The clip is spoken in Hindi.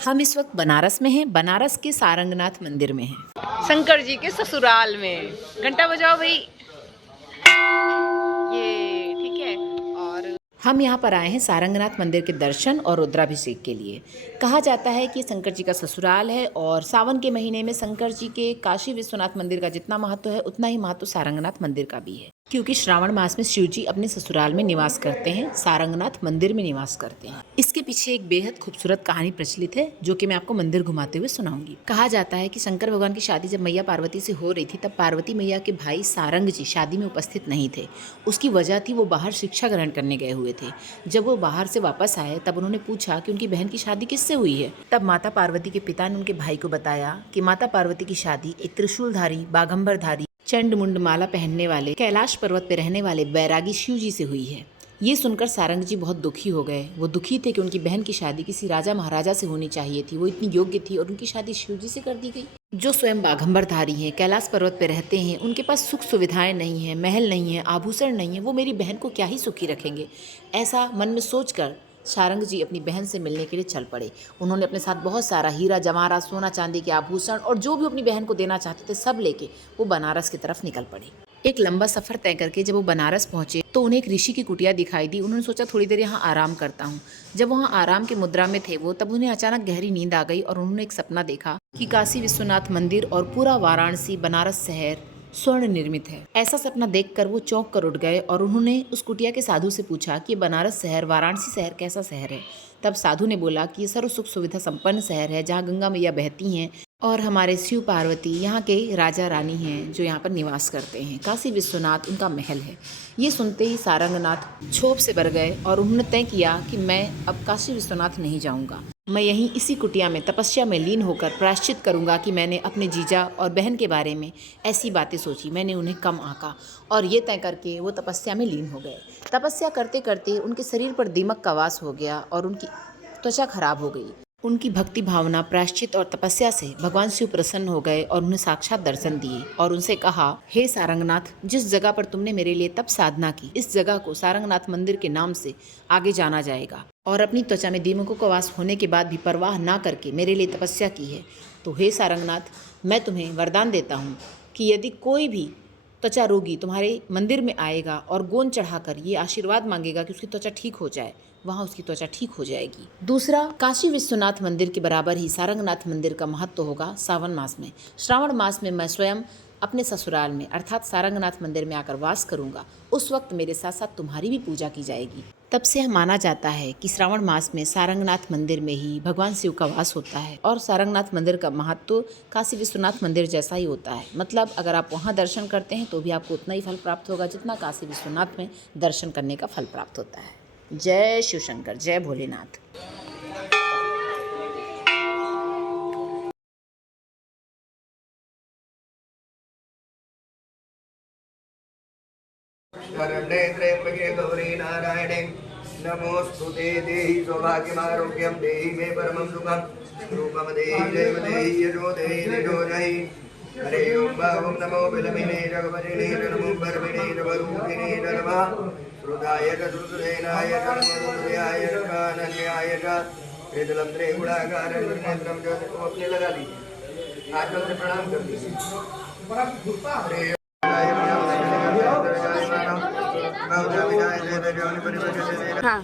हम इस वक्त बनारस में हैं, बनारस के सारंगनाथ मंदिर में हैं। शंकर जी के ससुराल में। घंटा बजाओ भाई। ये ठीक है। और हम यहाँ पर आए हैं सारंगनाथ मंदिर के दर्शन और रुद्राभिषेक के लिए। कहा जाता है कि शंकर जी का ससुराल है और सावन के महीने में शंकर जी के काशी विश्वनाथ मंदिर का जितना महत्व है उतना ही महत्व सारंगनाथ मंदिर का भी है, क्योंकि श्रावण मास में शिव जी अपने ससुराल में निवास करते हैं, सारंगनाथ मंदिर में निवास करते हैं। इसके पीछे एक बेहद खूबसूरत कहानी प्रचलित है, जो कि मैं आपको मंदिर घुमाते हुए सुनाऊंगी। कहा जाता है कि शंकर भगवान की शादी जब मैया पार्वती से हो रही थी, तब पार्वती मैया के भाई सारंग जी शादी में उपस्थित नहीं थे। उसकी वजह थी वो बाहर शिक्षा ग्रहण करने गए हुए थे। जब वो बाहर से वापस आए तब उन्होंने पूछा कि उनकी बहन की शादी किससे हुई है। तब माता पार्वती के पिता ने उनके भाई को बताया कि माता पार्वती की शादी एक त्रिशूलधारी, बाघंबरधारी, चंड मुंड माला पहनने वाले, कैलाश पर्वत पर रहने वाले बैरागी शिव जी से हुई है। ये सुनकर सारंग जी बहुत दुखी हो गए। वो दुखी थे कि उनकी बहन की शादी किसी राजा महाराजा से होनी चाहिए थी, वो इतनी योग्य थी, और उनकी शादी शिव जी से कर दी गई, जो स्वयं बाघंबरधारी हैं, कैलाश पर्वत पर रहते हैं। उनके पास सुख सुविधाएं नहीं हैं, महल नहीं है, आभूषण नहीं है, वो मेरी बहन को क्या ही सुखी रखेंगे। ऐसा मन में सोचकर सारंग जी अपनी बहन से मिलने के लिए चल पड़े। उन्होंने अपने साथ बहुत सारा हीरा जवाहरात, सोना चांदी के आभूषण और जो भी अपनी बहन को देना चाहते थे सब लेके वो बनारस की तरफ निकल पड़े। एक लंबा सफर तय करके जब वो बनारस पहुंचे तो उन्हें एक ऋषि की कुटिया दिखाई दी। उन्होंने सोचा थोड़ी देर यहाँ आराम करता हूँ। जब वहाँ आराम की मुद्रा में थे वो, तब उन्हें अचानक गहरी नींद आ गई और उन्होंने एक सपना देखा कि काशी विश्वनाथ मंदिर और पूरा वाराणसी, बनारस शहर स्वर्ण निर्मित है। ऐसा सपना देखकर वो चौंक कर उठ गए और उन्होंने उस कुटिया के साधु से पूछा कि बनारस शहर, वाराणसी शहर कैसा शहर है। तब साधु ने बोला कि ये सर्व सुख सुविधा संपन्न शहर है, जहाँ गंगा मैया बहती हैं और हमारे शिव पार्वती यहाँ के राजा रानी हैं जो यहाँ पर निवास करते हैं। काशी विश्वनाथ उनका महल है। ये सुनते ही सारंगनाथ क्षोभ से भर गए और उन्होंने तय किया कि मैं अब काशी विश्वनाथ नहीं जाऊँगा। मैं यहीं इसी कुटिया में तपस्या में लीन होकर प्रायश्चित करूंगा कि मैंने अपने जीजा और बहन के बारे में ऐसी बातें सोची, मैंने उन्हें कम आंका। और ये तय करके वो तपस्या में लीन हो गए। तपस्या करते करते उनके शरीर पर दीमक का वास हो गया और उनकी त्वचा खराब हो गई। उनकी भक्ति भावना, प्रायश्चित और तपस्या से भगवान शिव प्रसन्न हो गए और उन्हें साक्षात दर्शन दिए और उनसे कहा, हे सारंगनाथ, जिस जगह पर तुमने मेरे लिए तप साधना की, इस जगह को सारंगनाथ मंदिर के नाम से आगे जाना जाएगा। और अपनी त्वचा में दीमकों का वास होने के बाद भी परवाह ना करके मेरे लिए तपस्या की है। तो हे सारंगनाथ, मैं तुम्हें वरदान देता हूँ कि यदि कोई भी त्वचा रोगी तुम्हारे मंदिर में आएगा और गोंद चढ़ाकर ये आशीर्वाद मांगेगा कि उसकी त्वचा ठीक हो जाए, वहाँ उसकी त्वचा ठीक हो जाएगी। दूसरा, काशी विश्वनाथ मंदिर के बराबर ही सारंगनाथ मंदिर का महत्व होगा सावन मास में। श्रावण मास में मैं स्वयं अपने ससुराल में अर्थात सारंगनाथ मंदिर में आकर वास करूंगा। उस वक्त मेरे साथ साथ तुम्हारी भी पूजा की जाएगी। तब से माना जाता है कि श्रावण मास में सारंगनाथ मंदिर में ही भगवान शिव का वास होता है और सारंगनाथ मंदिर का महत्व काशी विश्वनाथ मंदिर जैसा ही होता है। मतलब अगर आप वहाँ दर्शन करते हैं तो भी आपको उतना ही फल प्राप्त होगा जितना काशी विश्वनाथ में दर्शन करने का फल प्राप्त होता है। जय शिव शंकर, जय भोलेनाथ। शरण्ये त्र्यंबके गौरी नारायणे नमोस्तुते। देहि सौभाग्यमारोग्यं, देहि मे परमं सुखं, रूपं देहि जयं देहि यशो देहि तेजो देहि। हरे ओं ओं नमो बिलमिने जगपतिने नमो परमिने जगरूपिणे नमः। श्रुताय च श्रुतसेनाय च नमो दुर्याय च कानन्याय च वेदलं त्रिगुणाकार निर्नेत्रं च। अपने लगा लीजिए, आचमन से प्रणाम कर लीजिए। हाँ।